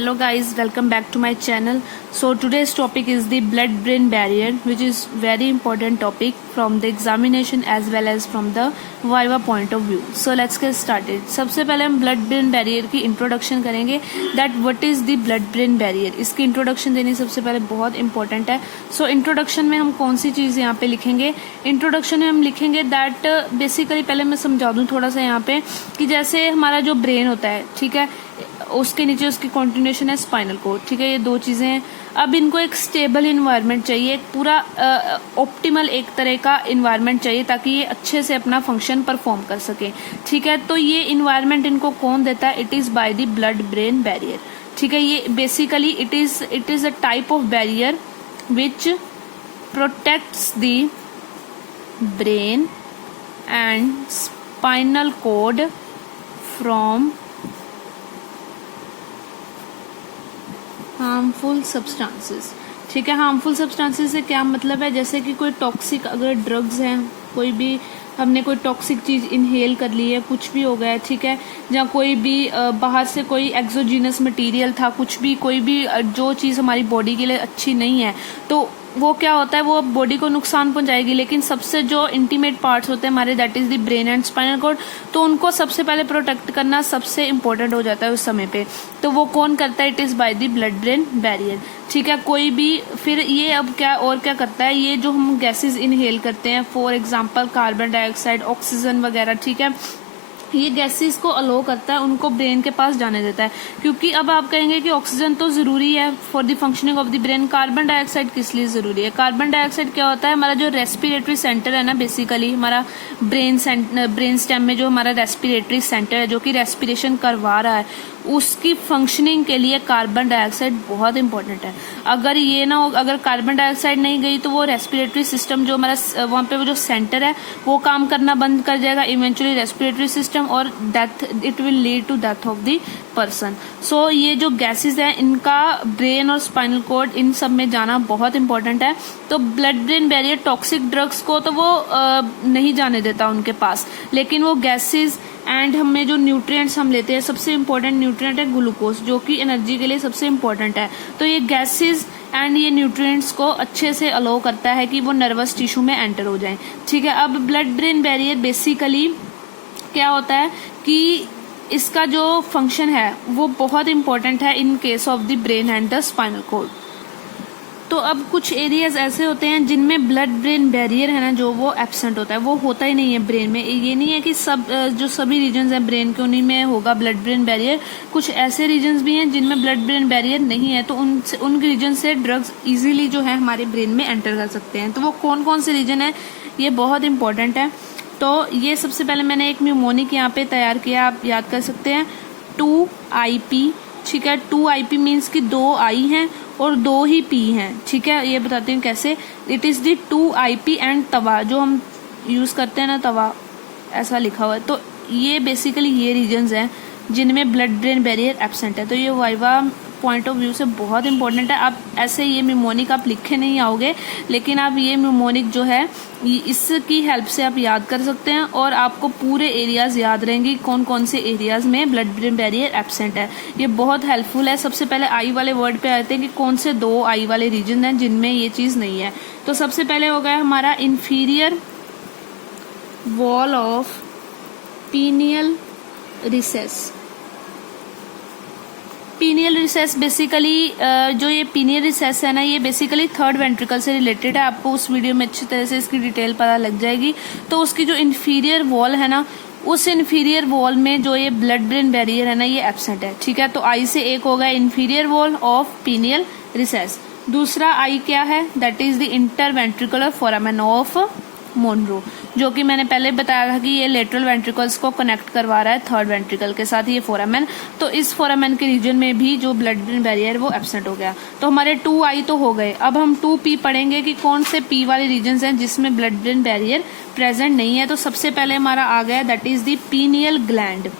hello guys, welcome back to my channel. So today's topic is the blood brain barrier, which is very important topic from the examination as well as from the viva point of view. So let's get started. सबसे पहले हम blood brain barrier की introduction करेंगे. That what is the blood brain barrier? इसकी introduction देनी सबसे पहले बहुत important है. So introduction में हम कौन सी चीज यहाँ पे लिखेंगे? Introduction में हम लिखेंगे that basically पहले मैं समझा दूँ थोड़ा सा यहाँ पे कि जैसे हमारा जो ब्रेन होता है, ठीक है, उसके नीचे उसकी कंटिन्यूएशन है स्पाइनल कोड, ठीक है, ये दो चीजें हैं. अब इनको एक स्टेबल इन्वायरमेंट चाहिए, एक पूरा ऑप्टिमल एक तरह का इन्वायरमेंट चाहिए ताकि ये अच्छे से अपना फंक्शन परफॉर्म कर सके, ठीक है. तो ये इन्वायरमेंट इनको कौन देता है? It is by the blood brain barrier, ठीक है. ये basically it is a type of barrier which protects the brain and spinal cord from harmful substances, ठीक है. हार्मफुल सब्सटेंसेस से क्या मतलब है? जैसे कि कोई टॉक्सिक अगर ड्रग्स हैं, कोई भी हमने कोई टॉक्सिक चीज इनहेल कर ली है, कुछ भी हो गया है, ठीक है, या कोई भी बाहर से कोई एक्सोजीनस मटेरियल था, कुछ भी कोई भी जो चीज हमारी बॉडी के लिए अच्छी नहीं है, तो वो क्या होता है, वो बॉडी को नुकसान पहुंचाएगी. लेकिन सबसे जो इंटीमेट पार्ट्स होते हैं हमारे, that is the brain and spinal cord, तो उनको सबसे पहले प्रोटेक्ट करना सबसे इंपॉर्टेंट हो जाता है उस समय पे. तो वो कौन करता है? It is by the blood brain barrier, ठीक है. कोई भी फिर ये अब क्या करता है, ये जो हम गैसेस इनहेल करते हैं, for example carbon dioxide, oxygen वगैरह, ठीक है, ये गैसेस को अलो करता है, उनको ब्रेन के पास जाने देता है. क्योंकि अब आप कहेंगे कि ऑक्सीजन तो जरूरी है for the functioning of the brain, carbon dioxide किस लिए जरूरी है? कार्बन डाइऑक्साइड क्या होता है? हमारा जो रेस्पिरेटरी सेंटर है ना, बेसिकली हमारा ब्रेन स्टेम में जो हमारा रेस्पिरेटरी सेंटर है, जो कि रेस्पिरेशन करवा रहा है, उसकी फंक्शनिंग के लिए कार्बन डाइऑक्साइड बहुत इंपॉर्टेंट है. अगर ये ना हो, अगर कार्बन डाइऑक्साइड नहीं गई तो वो रेस्पिरेटरी सिस्टम जो हमारा वहां पे वो जो सेंटर है वो काम करना बंद कर जाएगा, इवेंचुअली रेस्पिरेटरी सिस्टम, और death, it will lead to death of the person. So ये जो गैसेस हैं इनका ब्रेन और स्पाइनल कोड इन सब में जाना बहुत इंपॉर्टेंट है. तो blood brain barrier toxic drugs को तो वो नहीं जाने देता उनके पास, लेकिन वो गैसेस एंड हमें जो न्यूट्रिएंट्स हम लेते हैं, सबसे इंपॉर्टेंट न्यूट्रिएंट है ग्लूकोज, जो कि एनर्जी के लिए सबसे इंपॉर्टेंट है. तो ये गैसेस एंड ये न्यूट्रिएंट्स को अच्छे से अलो करता है कि वो नर्वस टिश्यू में एंटर हो जाएं, ठीक है. अब ब्लड ब्रेन बैरियर बेसिकली क्या होता है कि इसका जो फंक्शन है वो बहुत इंपॉर्टेंट है in case of the brain and the spinal cord. तो अब कुछ एरियाज ऐसे होते हैं जिनमें ब्लड ब्रेन बैरियर है ना, जो वो एब्सेंट होता है, वो होता ही नहीं है ब्रेन में. ये नहीं है कि जो सभी रीजन्स हैं ब्रेन के उन्हीं में होगा ब्लड ब्रेन बैरियर. कुछ ऐसे रीजन्स भी हैं जिनमें ब्लड ब्रेन बैरियर नहीं है, तो उन रीजन से ड्रग्स इजीली जो है हमारे ब्रेन में एंटर कर सकते हैं. तो वो कौन कौन से रीजन है, ये बहुत इंपॉर्टेंट है. तो ये सबसे पहले मैंने एक न्यूमोनिक यहाँ पे तैयार किया, आप याद कर सकते हैं, 2IP, ठीक है. 2IP मीन्स कि 2 आई हैं और 2 ही P हैं, ठीक है. ये बताती हूँ कैसे. It is the 2IP and tawa, जो हम यूज करते हैं ना तवा, ऐसा लिखा हुआ है. तो ये बेसिकली ये रीजन्स हैं जिनमें ब्लड ब्रेन बैरियर एब्सेंट है. तो ये वाइवा पॉइंट ऑफ व्यू से बहुत इंपॉर्टेंट है. आप ऐसे ये म्यूमोनिक आप लिखे नहीं आओगे, लेकिन आप ये म्यूमोनिक जो है इसकी हेल्प से आप याद कर सकते हैं और आपको पूरे एरियाज याद रहेंगे कौन कौन से एरियाज में ब्लड ब्रेन बैरियर एब्सेंट है. ये बहुत हेल्पफुल है. सबसे पहले आई वाले वर्ड पे आते हैं कि कौन से 2 आई वाले रीजन हैं जिनमें ये चीज नहीं है. तो सबसे पहले हो गया हमारा inferior wall of pineal recess. Pineal recess basically जो ये पीनियल रिसेस है ना, ये बेसिकली थर्ड वेंट्रिकल से रिलेटेड है. आपको उस वीडियो में अच्छी तरह से इसकी डिटेल पता लग जाएगी. तो उसकी जो इंफीरियर वॉल है ना, उस इंफीरियर वॉल में जो ये ब्लड ब्रेन बैरियर है ना, ये एब्सेंट है, ठीक है. तो आई से एक हो गया inferior wall of pineal recess. दूसरा आई क्या है? That is the interventricular foramen of Monro, जो कि मैंने पहले बताया था कि ये लेटरल वेंट्रिकल्स को कनेक्ट करवा रहा है थर्ड वेंट्रिकल के साथ, ये फोरामेन. तो इस फोरामेन के रीजन में भी जो ब्लड ब्रेन बैरियर वो एब्सेंट हो गया. तो हमारे 2I तो हो गए. अब हम 2P पढ़ेंगे कि कौन से P वाले रीजन हैं जिसमें ब्लड ब्रेन बैरियर प्रेजेंट नहीं है. तो सबसे पहले हमारा आ गया, that is the pineal gland.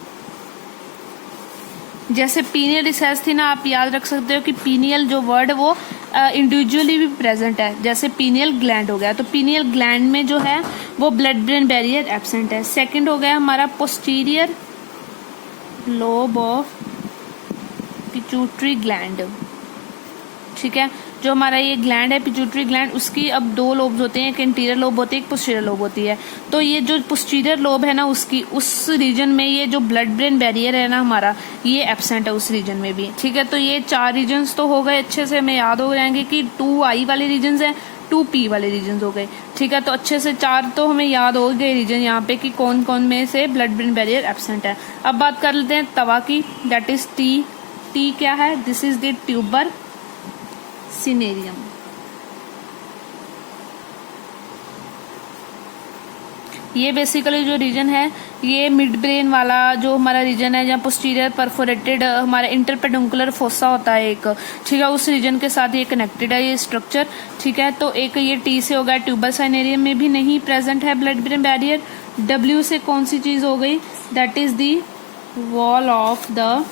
जैसे पीनियल रिसेस थी ना, आप याद रख सकते हो कि पीनियल जो वर्ड वो इंडिविजुअली भी प्रेजेंट है, जैसे पीनियल ग्लैंड हो गया. तो पीनियल ग्लैंड में जो है वो ब्लड ब्रेन बैरियर एब्सेंट है. सेकंड हो गया हमारा posterior lobe of pituitary gland, ठीक है। जो हमारा ये ग्लैंड है पिट्यूटरी ग्लैंड, उसकी अब दो लोब्स होते हैं, एक इंटीरियर लोब होती है, एक पोस्टीरियर लोब होती है। तो ये जो पोस्टीरियर लोब है ना उसकी, उस रीजन में ये जो ब्लड ब्रेन बैरियर है ना हमारा, ये एब्सेंट है उस रीजन में भी, ठीक है। तो ये 4 रीजन्स तो हो गए, अच्छे से हमें याद हो जाएंगे कि 2I वाले रीजन्स हैं, 2P वाले रीजन हो गए, ठीक है। तो अच्छे से 4 तो हमें याद हो गए रीजन यहाँ पे कि कौन कौन में से ब्लड ब्रेन बैरियर एब्सेंट है। अब बात कर लेते हैं तवा की, दैट इज टी क्या है, दिस इज द ट्यूबर सिनेरियम। ये बेसिकली जो रीजन है ये मिड ब्रेन वाला जो हमारा रीजन है, जहाँ पोस्टीरियर परफोरेटेड हमारा इंटरपेडुंकुलर फोसा होता है एक, ठीक है, उस रीजन के साथ ये कनेक्टेड है ये स्ट्रक्चर, ठीक है। तो एक ये टी से हो गया, ट्यूबर सिनेरियम में भी नहीं प्रेजेंट है ब्लड ब्रेन बैरियर। डब्ल्यू से कौन सी चीज हो गई, that is the wall of the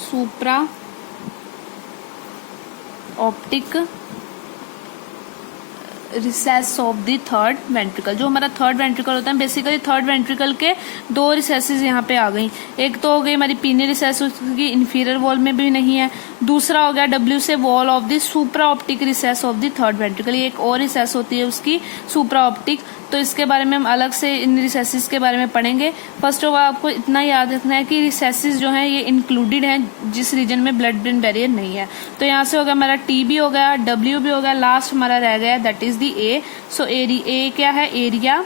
supra optic recess of the third ventricle. जो हमारा थर्ड वेंट्रिकल होता है, बेसिकली थर्ड वेंट्रिकल के 2 रिसेसेस यहाँ पे आ गई। एक तो हो गई हमारी पीने रिसेस, उसकी इंफीरियर वॉल में भी नहीं है। दूसरा हो गया डब्ल्यू से wall of the supra optic recess of the third ventricle, ये एक और रिसेस होती है उसकी सुप्रा ऑप्टिक। तो इसके बारे में हम अलग से इन रिसेसिस के बारे में पढ़ेंगे। फर्स्ट ऑफ ऑल आपको इतना याद रखना है कि रिसेसिस जो है ये इंक्लूडेड है जिस रीजन में ब्लड ब्रेन बैरियर नहीं है। तो यहाँ से हो गया हमारा टी भी हो गया, डब्ल्यू भी हो गया, लास्ट हमारा रह गया दैट इज दी ए। सो ए क्या है, एरिया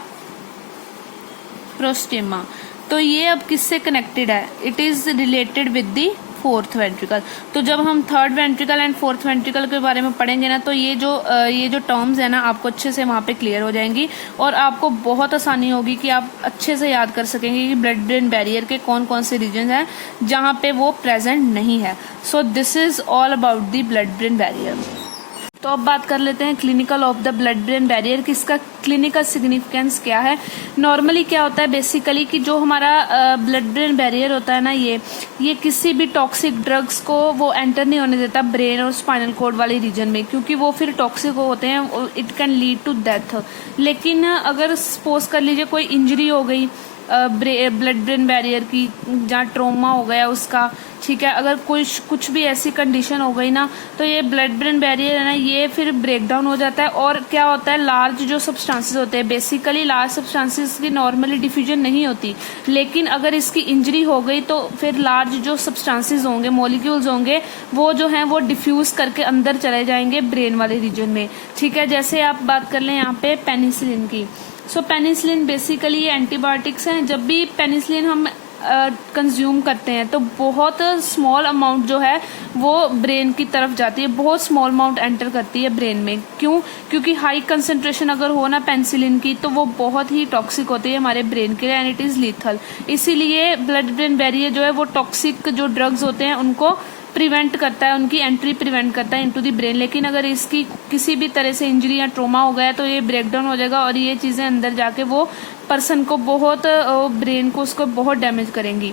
प्रोस्टेमा। तो ये अब किससे कनेक्टेड है, it is related with the fourth ventricle. तो जब हम third ventricle and fourth ventricle के बारे में पढ़ेंगे ना, तो ये जो टर्म्स है ना आपको अच्छे से वहां पे क्लियर हो जाएंगी और आपको बहुत आसानी होगी कि आप अच्छे से याद कर सकेंगे कि ब्लड ब्रेन बैरियर के कौन कौन से रीजन हैं जहां पे वो प्रेजेंट नहीं है। So this is all about the blood brain barrier. तो अब बात कर लेते हैं clinical of the blood brain barrier कि इसका क्लिनिकल सिग्निफिकेंस क्या है। नॉर्मली क्या होता है बेसिकली कि जो हमारा ब्लड ब्रेन बैरियर होता है ना, ये किसी भी टॉक्सिक ड्रग्स को वो एंटर नहीं होने देता ब्रेन और स्पाइनल कॉर्ड वाले रीजन में, क्योंकि वो फिर टॉक्सिक होते हैं, it can lead to death. लेकिन अगर सपोज कर लीजिए कोई इंजरी हो गई ब्लड ब्रेन बैरियर की, जहाँ ट्रोमा हो गया उसका, ठीक है, अगर कुछ भी ऐसी कंडीशन हो गई ना, तो ये ब्लड ब्रेन बैरियर है ना ये फिर ब्रेक डाउन हो जाता है। और क्या होता है, लार्ज जो सब्सटेंसेस होते हैं, बेसिकली लार्ज सब्सटेंसेस की नॉर्मली डिफ्यूजन नहीं होती, लेकिन अगर इसकी इंजरी हो गई तो फिर लार्ज जो सब्सटेंसेस होंगे, मॉलिक्यूल्स होंगे, वो जो है वो डिफ्यूज करके अंदर चले जाएंगे ब्रेन वाले रीजन में, ठीक है। जैसे आप बात कर लें यहाँ पे पेनिसिलिन की। सो पेनिसिलिन बेसिकली ये एंटीबायोटिक्स हैं। जब भी पेनिसिलिन हम कंज्यूम करते हैं तो बहुत स्मॉल अमाउंट जो है वो ब्रेन की तरफ जाती है, बहुत स्मॉल अमाउंट एंटर करती है ब्रेन में। क्यों? क्योंकि हाई कंसंट्रेशन अगर हो ना पेनिसिलिन की तो वो बहुत ही टॉक्सिक होती है हमारे ब्रेन के लिए एंड इट इज लीथल। इसीलिए ब्लड ब्रेन बैरियर जो है वो टॉक्सिक जो ड्रग्स होते हैं उनको प्रिवेंट करता है, उनकी एंट्री प्रिवेंट करता है इनटू द ब्रेन। लेकिन अगर इसकी किसी भी तरह से इंजरी या ट्रोमा हो गया तो ये ब्रेक डाउन हो जाएगा और ये चीजें अंदर जाके वो पर्सन को बहुत ब्रेन को उसको बहुत डैमेज करेंगी।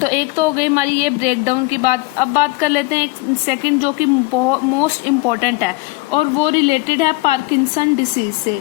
तो एक तो हो गई हमारी ये ब्रेक डाउन की बात। अब बात कर लेते हैं एक सेकंड जो कि मोस्ट इम्पोर्टेंट है और वो रिलेटेड है पार्किंसन डिसीज से।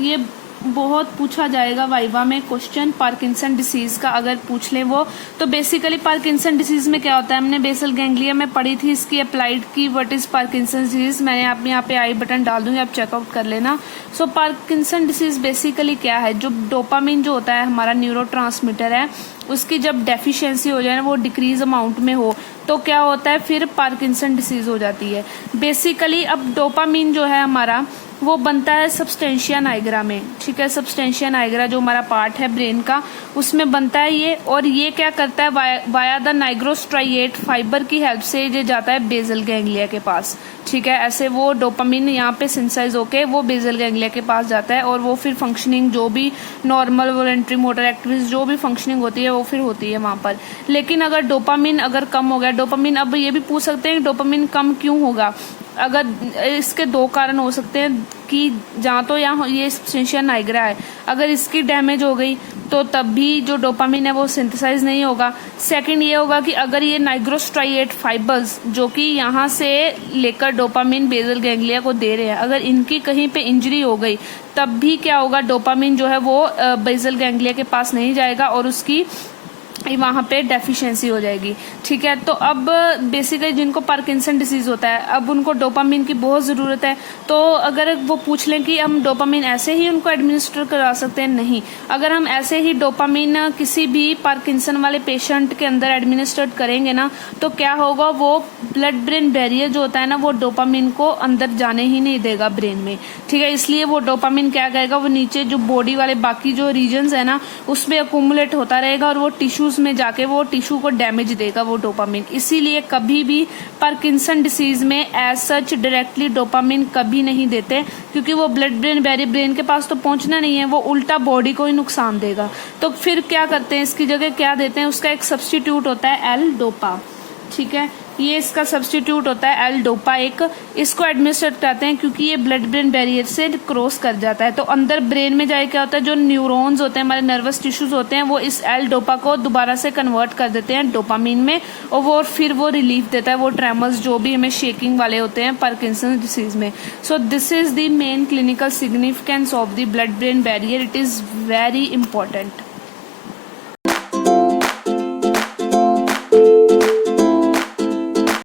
ये बहुत पूछा जाएगा वाइवा में क्वेश्चन, पार्किंसन डिसीज का अगर पूछ ले वो। तो बेसिकली पार्किंसन डिसीज में क्या होता है, हमने बेसल गैंग्लिया में पढ़ी थी इसकी अप्लाइड की व्हाट इज पार्किंसन डिसीज। मैंने आप यहाँ पे आई बटन डाल दूंगी, आप चेकआउट कर लेना। सो पार्किंसन डिसीज बेसिकली क्या है, जो डोपामिन जो होता है हमारा न्यूरोट्रांसमीटर है, उसकी जब डेफिशिएंसी हो जाए ना, वो डिक्रीज अमाउंट में हो, तो क्या होता है फिर पार्किंसन डिसीज हो जाती है। बेसिकली अब डोपामिन जो है हमारा वो बनता है सब्सटेंशिया नाइग्रा में, ठीक है। सब्सटेंशिया नाइग्रा जो हमारा पार्ट है ब्रेन का उसमें बनता है ये, और ये क्या करता है वाया द नाइग्रोस्ट्राइएट फाइबर की हेल्प से ये जाता है बेसल गैंग्लिया के पास, ठीक है। ऐसे वो डोपामिन यहाँ पे सिंथेसाइज होके वो बेसल गैंग्लिया के पास जाता है और वो फिर फंक्शनिंग जो भी नॉर्मल वॉलंटरी मोटर एक्टिविटीज जो भी फंक्शनिंग होती है वो फिर होती है वहां पर। लेकिन अगर डोपामिन अगर कम हो गया, डोपामिन अब ये भी पूछ सकते हैं कि डोपामिन कम क्यों होगा। अगर इसके 2 कारण हो सकते हैं कि जहाँ तो यहाँ ये सब्सटेंशिया नाइग्रा है, अगर इसकी डैमेज हो गई तो तब भी जो डोपामिन है वो सिंथेसाइज नहीं होगा। सेकंड ये होगा कि अगर ये नाइग्रोस्ट्राइएट फाइबर्स जो कि यहाँ से लेकर डोपामिन बेसल गैंग्लिया को दे रहे हैं, अगर इनकी कहीं पे इंजरी हो गई तब भी क्या होगा, डोपामिन जो है वो बेसल गैंग्लिया के पास नहीं जाएगा और उसकी वहाँ पे डेफिशिएंसी हो जाएगी। ठीक है, तो अब बेसिकली जिनको पार्किंसन डिसीज होता है, अब उनको डोपामिन की बहुत ज़रूरत है। तो अगर वो पूछ लें कि हम डोपामिन ऐसे ही उनको एडमिनिस्टर करा सकते हैं, नहीं। अगर हम ऐसे ही डोपामिन किसी भी पार्किंसन वाले पेशेंट के अंदर एडमिनिस्टर करेंगे ना, तो क्या होगा, वो ब्लड ब्रेन बैरियर जो होता है ना, वो डोपामिन को अंदर जाने ही नहीं देगा ब्रेन में। ठीक है, इसलिए वो डोपामिन क्या करेगा, वो नीचे जो बॉडी वाले बाकी जो रीजन्स है ना, उसमें अकोमुलेट होता रहेगा और वो टिश्यूज में जाके वो टिश्यू को डैमेज देगा वो डोपामिन। इसीलिए कभी भी पार्किंसन डिसीज में एज सच डायरेक्टली डोपामिन कभी नहीं देते, क्योंकि वो ब्लड ब्रेन बैरियर ब्रेन के पास तो पहुंचना नहीं है, वो उल्टा बॉडी को ही नुकसान देगा। तो फिर क्या करते हैं, इसकी जगह क्या देते हैं, उसका एक सब्स्टिट्यूट होता है एल डोपा। ठीक है, ये इसका सब्स्टिट्यूट होता है एल डोपा एक, इसको एडमिनिस्टर करते हैं क्योंकि ये ब्लड ब्रेन बैरियर से क्रॉस कर जाता है। तो अंदर ब्रेन में जाए क्या होता है, जो न्यूरॉन्स होते हैं, हमारे नर्वस टिश्यूज होते हैं, वो इस एल डोपा को दोबारा से कन्वर्ट कर देते हैं डोपामिन में, और वो फिर वो रिलीफ देता है वो ट्रेमर्स जो भी हमें शेकिंग वाले होते हैं पार्किंसन डिसीज में। So this is the main clinical significance of the blood brain barrier, it is very important.